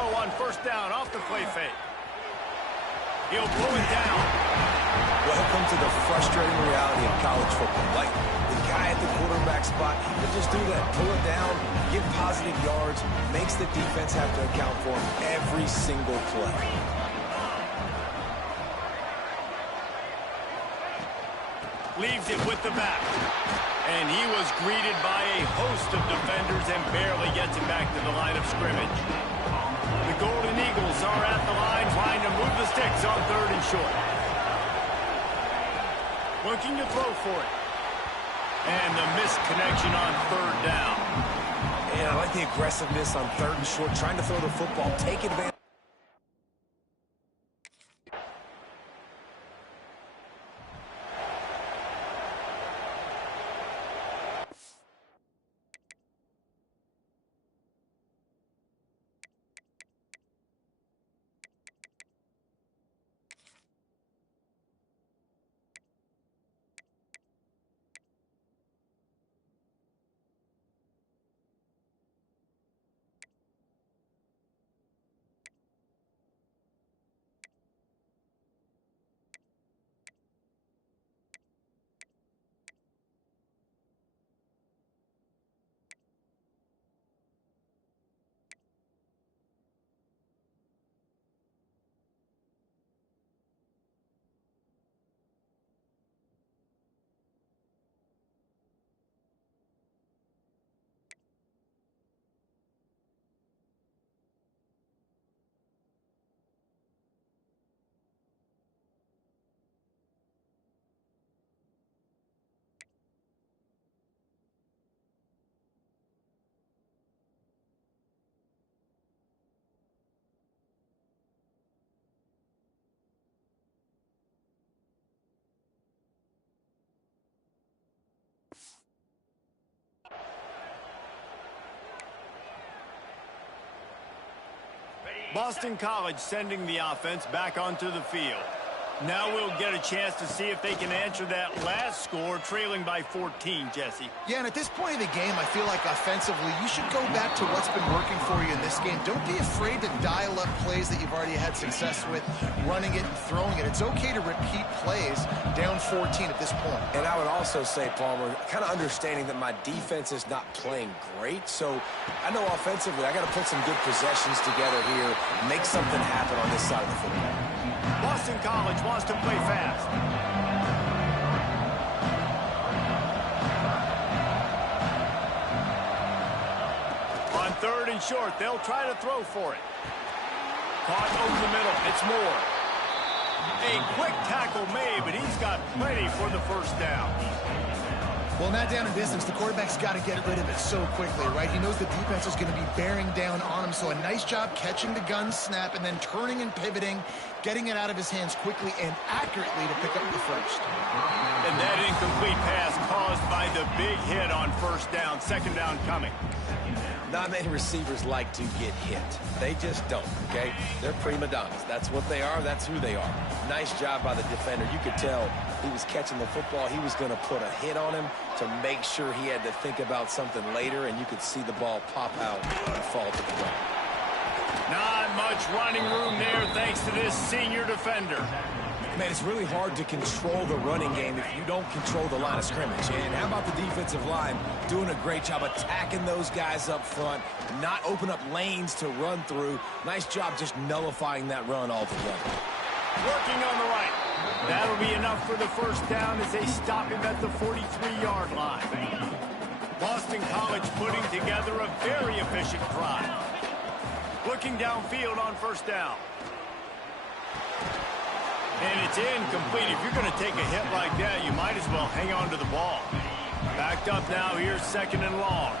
throw on first down off the play fake. He'll pull it down. Welcome to the frustrating reality of college football. Like, the guy at the quarterback spot, he can just do that. Pull it down, get positive yards, makes the defense have to account for him every single play. Leaves it with the back. And he was greeted by a host of defenders and barely gets it back to the line of scrimmage. The Golden Eagles are at the line trying to move the sticks on 3rd and short. Looking to throw for it. And the missed connection on 3rd down. And I like the aggressiveness on 3rd and short, trying to throw the football, take advantage. Boston College sending the offense back onto the field. Now we'll get a chance to see if they can answer that last score, trailing by 14, Jesse. Yeah, and at this point of the game, I feel like offensively, you should go back to what's been working for you in this game. Don't be afraid to dial up plays that you've already had success with, running it and throwing it. It's okay to repeat plays down 14 at this point. And I would also say, Palmer, kind of understanding that my defense is not playing great, so I know offensively I got to put some good possessions together here, make something happen on this side of the football. Boston College wants to play fast. On 3rd and short, they'll try to throw for it. Caught over the middle. It's Moore. A quick tackle made, but he's got plenty for the first down. Well, not down in distance. The quarterback's got to get rid of it so quickly, right? He knows the defense is going to be bearing down on him, so a nice job catching the gun snap and then turning and pivoting, getting it out of his hands quickly and accurately to pick up the first. And that incomplete pass caused by the big hit on first down. Second down coming. Not many receivers like to get hit. They just don't, okay? They're prima donnas. That's what they are. That's who they are. Nice job by the defender. You could tell he was catching the football. He was going to put a hit on him to make sure he had to think about something later, and you could see the ball pop out and fall to the ground. Not much running room there thanks to this senior defender. Man, it's really hard to control the running game if you don't control the line of scrimmage. And how about the defensive line doing a great job attacking those guys up front, not open up lanes to run through. Nice job just nullifying that run altogether. Working on the right. That'll be enough for the first down as they stop him at the 43-yard line. Boston College putting together a very efficient drive. Looking downfield on first down. And it's incomplete. If you're going to take a hit like that, you might as well hang on to the ball. Backed up now, here's 2nd and long.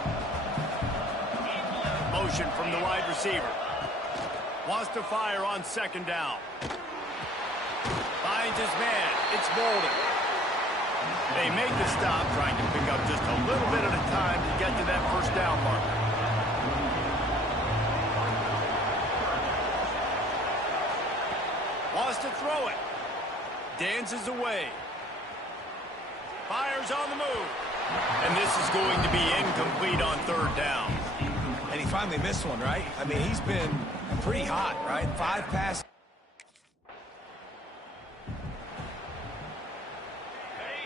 Motion from the wide receiver. Wants to fire on 2nd down. Finds his man. It's Bolden. They make the stop, trying to pick up just a little bit at a time to get to that first down marker. Wants to throw it. Dances away. Fires on the move. And this is going to be incomplete on 3rd down. And he finally missed one, right? I mean, he's been Pretty hot, right? 5 passes.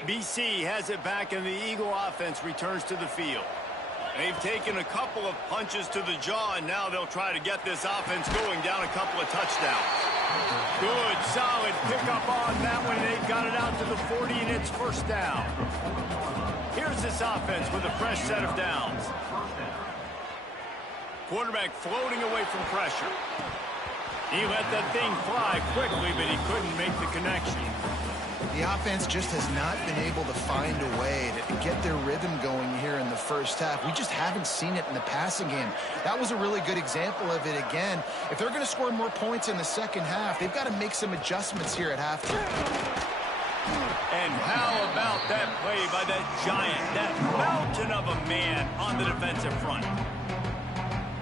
BC has it back, and the Eagle offense returns to the field. They've taken a couple of punches to the jaw, and now they'll try to get this offense going down a couple of touchdowns. Good, solid pickup on that one. They got it out to the 40, and it's first down. Here's this offense with a fresh set of downs. Quarterback floating away from pressure. He let that thing fly quickly, but he couldn't make the connection. The offense just has not been able to find a way to get their rhythm going here in the first half. We just haven't seen it in the passing game. That was a really good example of it again. If they're going to score more points in the second half, they've got to make some adjustments here at halftime. And how about that play by that giant, that mountain of a man on the defensive front?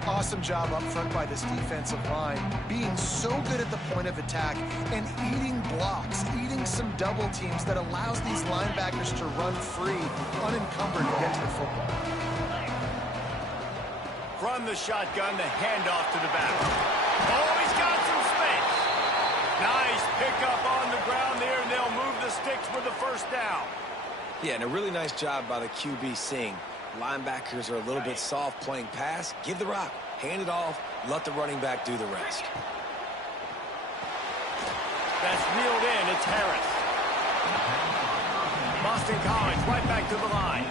Awesome job up front by this defensive line, being so good at the point of attack and eating blocks, eating some double teams that allows these linebackers to run free, unencumbered to get to the football. From the shotgun, the handoff to the back. Oh, he's got some space. Nice pickup on the ground there, and they'll move the sticks with the first down. Yeah, and a really nice job by the QB seeing. Linebackers are a little bit soft playing pass. Give the rock, hand it off, let the running back do the rest. That's reeled in. It's Harris. Boston College right back to the line.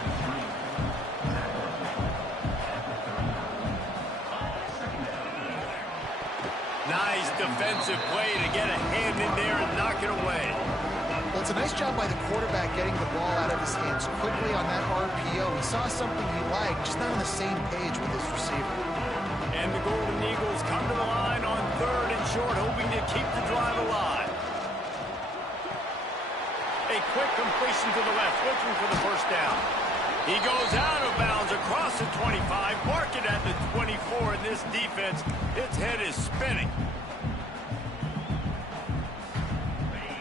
Nice defensive play to get a hand in there and knock it away. Well, it's a nice job by the quarterback getting the ball out of his hands quickly on that RPO. He saw something he liked, just not on the same page with his receiver. And the Golden Eagles come to the line on 3rd and short, hoping to keep the drive alive. A quick completion to the left, looking for the first down. He goes out of bounds across the 25, mark it at the 24, and this defense, its head is spinning.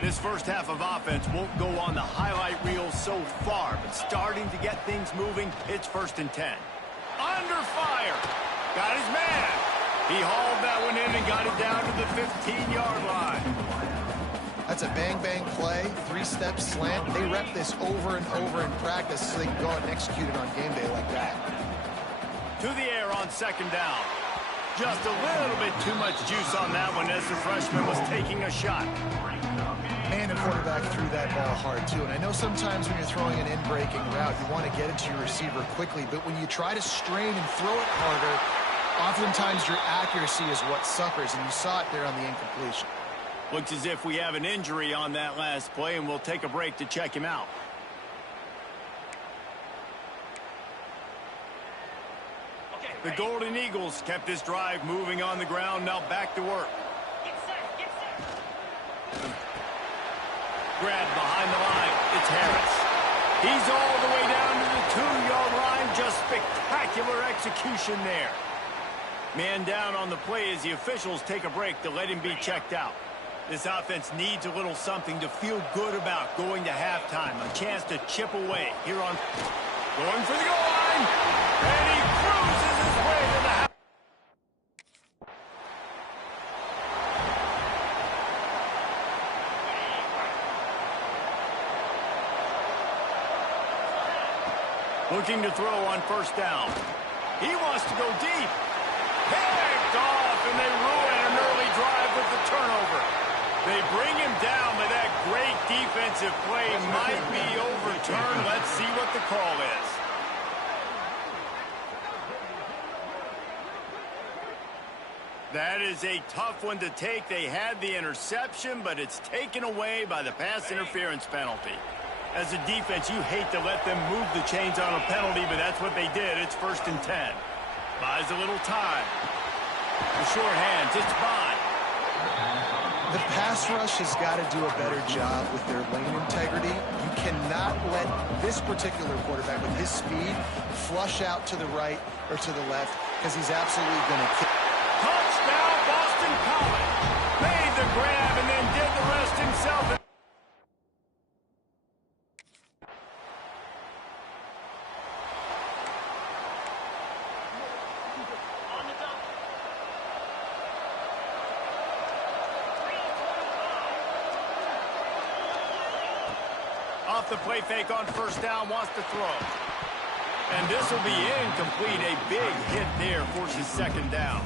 This first half of offense won't go on the highlight reel so far, but starting to get things moving, it's 1st and 10. Under fire. Got his man. He hauled that one in and got it down to the 15-yard line. That's a bang-bang play, 3-step slant. They rep this over and over in practice so they can go out and execute it on game day like that. To the air on 2nd down. Just a little bit too much juice on that one as the freshman was taking a shot. Man, the quarterback threw that ball hard, too. And I know sometimes when you're throwing an in-breaking route, you want to get it to your receiver quickly. But when you try to strain and throw it harder, oftentimes your accuracy is what suffers. And you saw it there on the incompletion. Looks as if we have an injury on that last play, and we'll take a break to check him out. The Golden Eagles kept this drive moving on the ground. Now back to work. Grabbed behind the line. It's Harris. He's all the way down to the 2-yard line. Just spectacular execution there. Man down on the play as the officials take a break to let him be checked out. This offense needs a little something to feel good about going to halftime. A chance to chip away here on... Going for the goal line. And he cruises his way to the house. Looking to throw on 1st down. He wants to go deep. Picked off, and they ruin an early drive with the turnover. They bring him down, but that great defensive play might be overturned. Let's see what the call is. That is a tough one to take. They had the interception, but it's taken away by the pass interference penalty. As a defense, you hate to let them move the chains on a penalty, but that's what they did. It's 1st and 10. Buys a little time. The short hands, it's Bond. The pass rush has got to do a better job with their lane integrity. You cannot let this particular quarterback with his speed flush out to the right or to the left because he's absolutely going to kick. Touchdown, Boston College. Made the grab and then did the rest himself. off the play fake on first down, wants to throw. And this will be incomplete. A big hit there forces second down.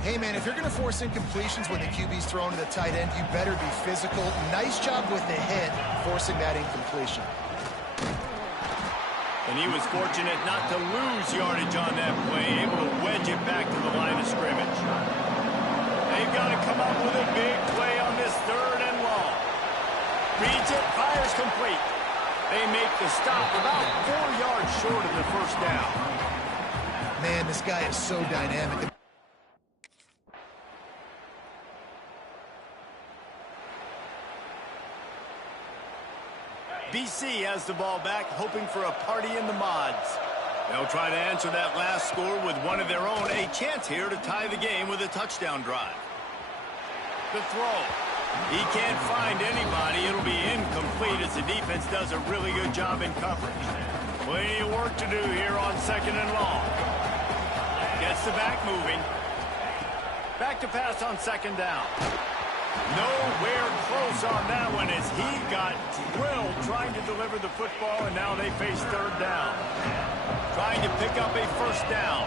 Hey, man, if you're going to force incompletions when the QB's thrown to the tight end, you better be physical. Nice job with the hit, forcing that incompletion. And he was fortunate not to lose yardage on that play, able to wedge it back to the line of scrimmage. They've got to come up with a big play on this third and long. Reads it, fires complete. They make the stop about 4 yards short of the first down. Man, this guy is so dynamic. BC has the ball back, hoping for a party in the mods. They'll try to answer that last score with one of their own. A chance here to tie the game with a touchdown drive. The throw. He can't find anybody. It'll be incomplete as the defense does a really good job in coverage. Plenty of work to do here on second and long. Gets the back moving. Back to pass on second down. Nowhere close on that one as he got drilled trying to deliver the football, and now they face third down. Trying to pick up a first down.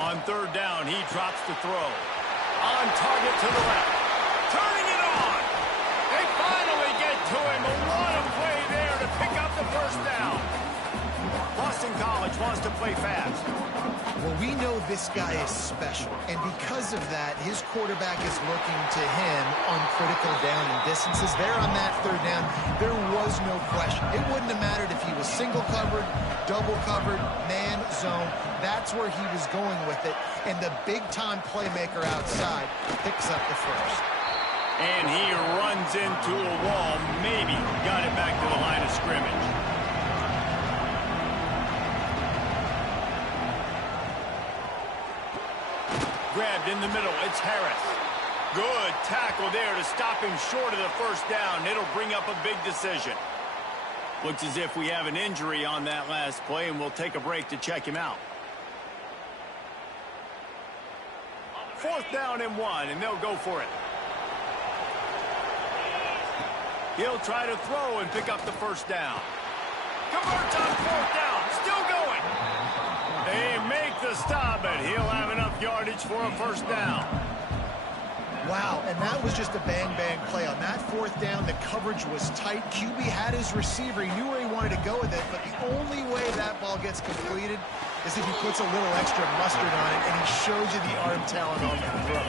On third down, he drops the throw. On target to the left. Turning it on. They finally get to him. What a play there to pick up the first down. Boston College wants to play fast. Well, we know this guy is special, and because of that, his quarterback is looking to him on critical down and distances. There on that third down, there was no question. It wouldn't have mattered if he was single covered, double covered, man, zone. That's where he was going with it, and the big-time playmaker outside picks up the first. And he runs into a wall, maybe got it back to the line of scrimmage. Grabbed in the middle, it's Harris. Good tackle there to stop him short of the first down. It'll bring up a big decision. Looks as if we have an injury on that last play, and we'll take a break to check him out. Fourth down and 1, and they'll go for it. He'll try to throw and pick up the first down. Converts on fourth down, still going. They make the stop, but he'll have enough yardage for a first down. Wow, and that was just a bang-bang play. On that fourth down, the coverage was tight. QB had his receiver. He knew where he wanted to go with it, but the only way that ball gets completed is if he puts a little extra mustard on it, and he shows you the arm talent on the throw.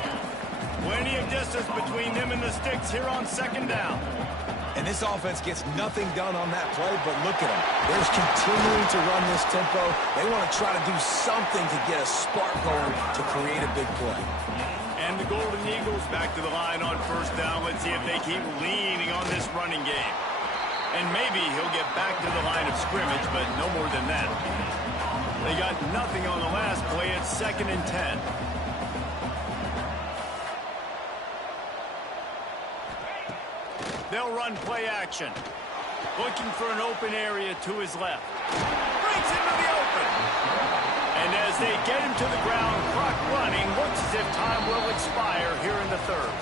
Plenty of distance between them and the sticks here on second down. And this offense gets nothing done on that play, but look at them. They're just continuing to run this tempo. They want to try to do something to get a spark going to create a big play. And the Golden Eagles back to the line on first down. Let's see if they keep leaning on this running game. And maybe he'll get back to the line of scrimmage, but no more than that. They got nothing on the last play. It's 2nd and 10. They'll run play action. Looking for an open area to his left. Breaks into the open. And as they get him to the ground, clock running, looks as if time will expire here in the third.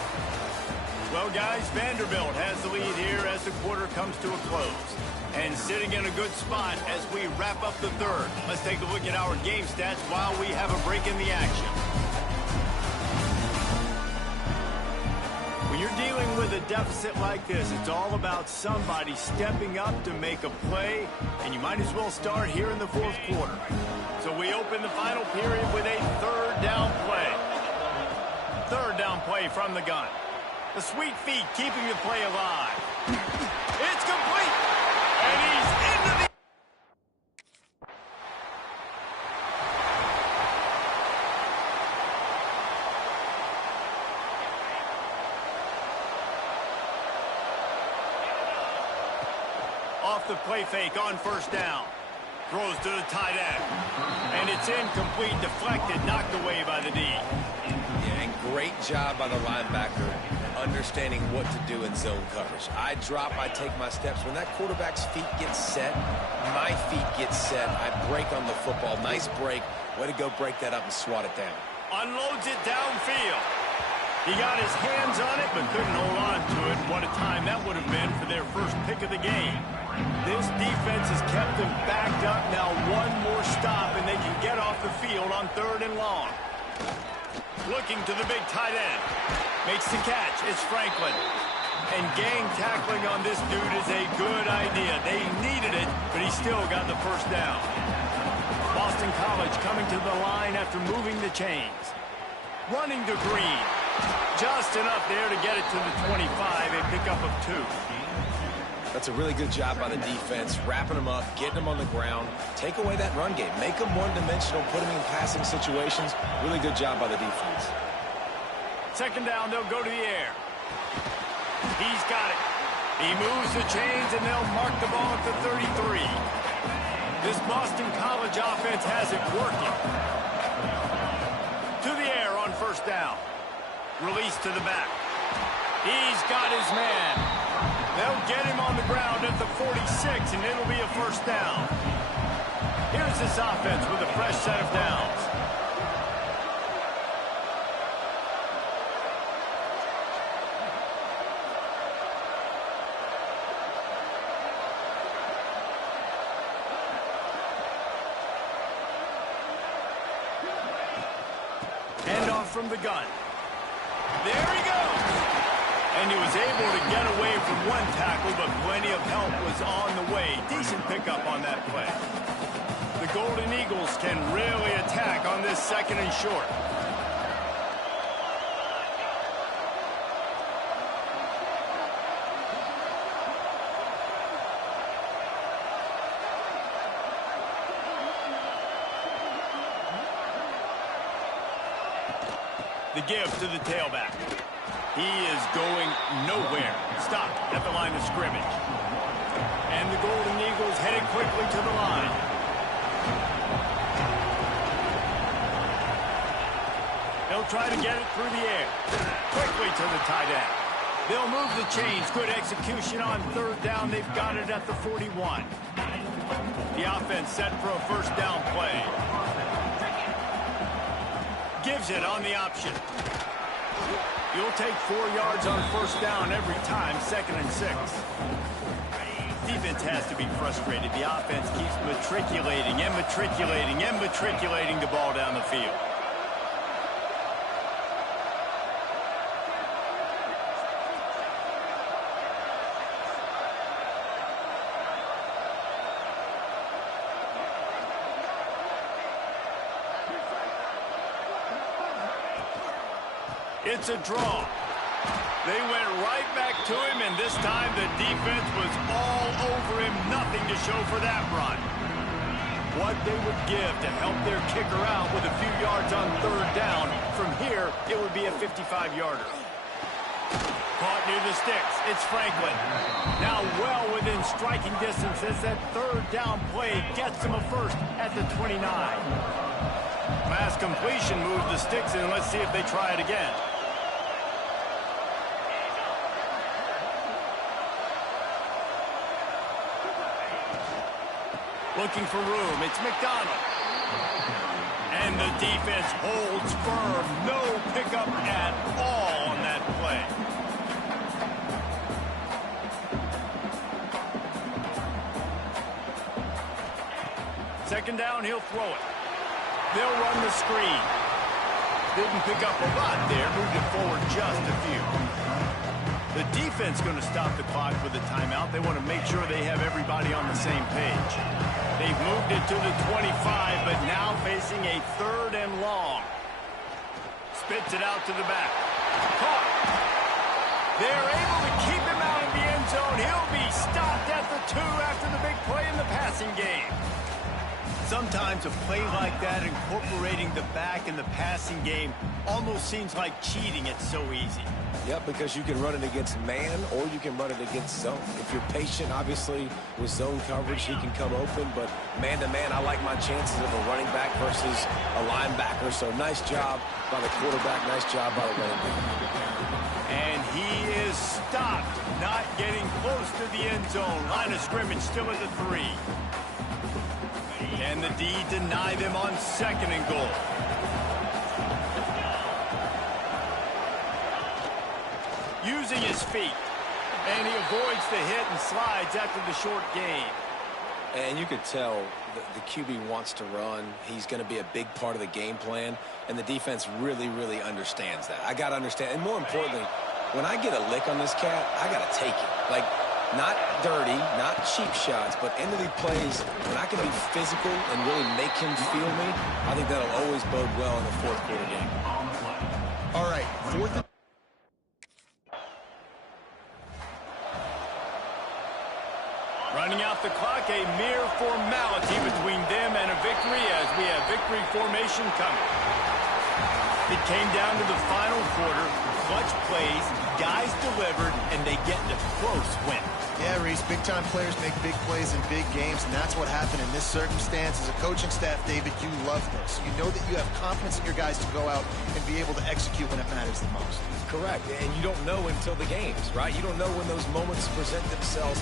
Well, guys, Vanderbilt has the lead here as the quarter comes to a close. And sitting in a good spot as we wrap up the third. Let's take a look at our game stats while we have a break in the action. When you're dealing with a deficit like this, it's all about somebody stepping up to make a play, and you might as well start here in the fourth quarter. So we open the final period with a third down play. Third down play from the gun. The sweet feet keeping the play alive. It's complete, and he's into the... Off the play fake on first down. Throws to the tight end. And it's incomplete, deflected, knocked away by the D. Yeah, and great job by the linebacker understanding what to do in zone coverage. I drop, I take my steps. When that quarterback's feet get set, my feet get set. I break on the football. Nice break. Way to go break that up and swat it down. Unloads it downfield. He got his hands on it, but couldn't hold on to it. What a time that would have been for their first pick of the game. This defense has kept them backed up. Now one more stop, and they can get off the field on 3rd and long. Looking to the big tight end. Makes the catch. It's Franklin. And gang tackling on this dude is a good idea. They needed it, but he still got the first down. Boston College coming to the line after moving the chains. Running to Green. Just enough there to get it to the 25, a pickup of 2. That's a really good job by the defense, wrapping them up, getting them on the ground. Take away that run game. Make them one-dimensional, put them in passing situations. Really good job by the defense. 2nd down, they'll go to the air. He's got it. He moves the chains, and they'll mark the ball at the 33. This Boston College offense has it working. To the air on 1st down. Release to the back. He's got his man. They'll get him on the ground at the 46, and it'll be a 1st down. Here's this offense with a fresh set of downs. Hand off from the gun. There he goes. And he was able to get away from one tackle, but plenty of help was on the way. Decent pickup on that play. The Golden Eagles can really attack on this 2nd and short. The give to the tailback. He is going nowhere. Stopped at the line of scrimmage. And the Golden Eagles headed quickly to the line. They'll try to get it through the air. Quickly to the tight end. They'll move the chains. Good execution on 3rd down. They've got it at the 41. The offense set for a 1st down play. Gives it on the option. You'll take 4 yards on 1st down every time, 2nd and 6. Defense has to be frustrated. The offense keeps matriculating and matriculating and matriculating the ball down the field. It's a draw. They went right back to him, and this time the defense was all over him. Nothing to show for that run. What they would give to help their kicker out with a few yards on 3rd down. From here, it would be a 55-yarder. Caught near the sticks. It's Franklin. Now well within striking distance as that 3rd down play gets him a 1st at the 29. Mass completion moves the sticks, and let's see if they try it again. Looking for room. It's McDonald. And the defense holds firm. No pickup at all on that play. Second down, he'll throw it. They'll run the screen. Didn't pick up a lot there. Moved it forward just a few. The defense going to stop the clock with a timeout. They want to make sure they have everybody on the same page. They've moved it to the 25, but now facing a 3rd and long. Spits it out to the back. Caught. They're able to keep him out of the end zone. He'll be stopped at the 2 after the big play in the passing game. Sometimes a play like that, incorporating the back in the passing game, almost seems like cheating. It's so easy. Yep, because you can run it against man or you can run it against zone. If you're patient, obviously, with zone coverage, he can come open. But man-to-man, I like my chances of a running back versus a linebacker. So nice job by the quarterback. Nice job by the running back. And he is stopped, not getting close to the end zone. Line of scrimmage still at the 3. And the D deny them on 2nd and goal. using his feet. And he avoids the hit and slides after the short gain. And you could tell the QB wants to run. He's going to be a big part of the game plan, and the defense really, really understands that. I got to understand, and more importantly, when I get a lick on this cat, I got to take it. Like, not dirty, not cheap shots, but end of the plays, when I can be physical and really make him feel me, I think that'll always bode well in the fourth quarter game. All right, fourth and running out the clock, a mere formality between them and a victory as we have victory formation coming. It came down to the final quarter, clutch plays, guys delivered, and they get the close win. Yeah, Reese, big-time players make big plays in big games, and that's what happened in this circumstance. As a coaching staff, David, you love this. You know that you have confidence in your guys to go out and be able to execute when it matters the most. Correct, and you don't know until the games, right? You don't know when those moments present themselves